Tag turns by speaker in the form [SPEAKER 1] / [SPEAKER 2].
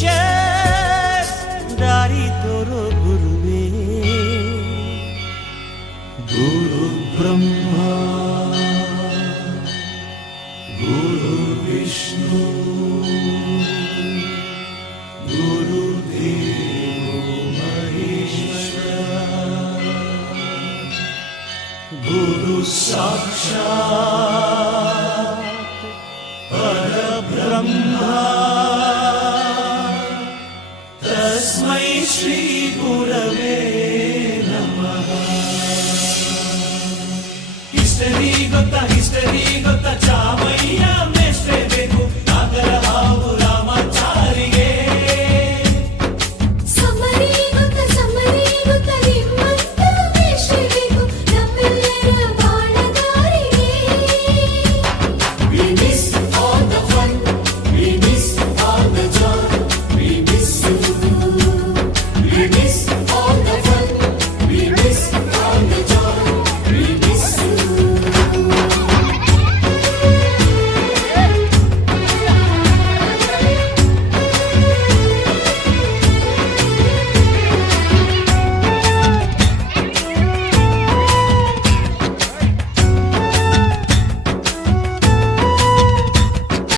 [SPEAKER 1] teachers ದಾರಿ ತೋರೋ ಗುರುವೇ
[SPEAKER 2] ಗುರು ಬ್ರಹ್ಮ ಗುರು ವಿಷ್ಣು ಗುರು ಗುರು ಸಾಕ್ಷಾ ಪರಬ್ರಹ್ಮ तस्मै श्रीगुरवे नमः
[SPEAKER 1] हिस्टरी गोता हिस्टरी गोता चा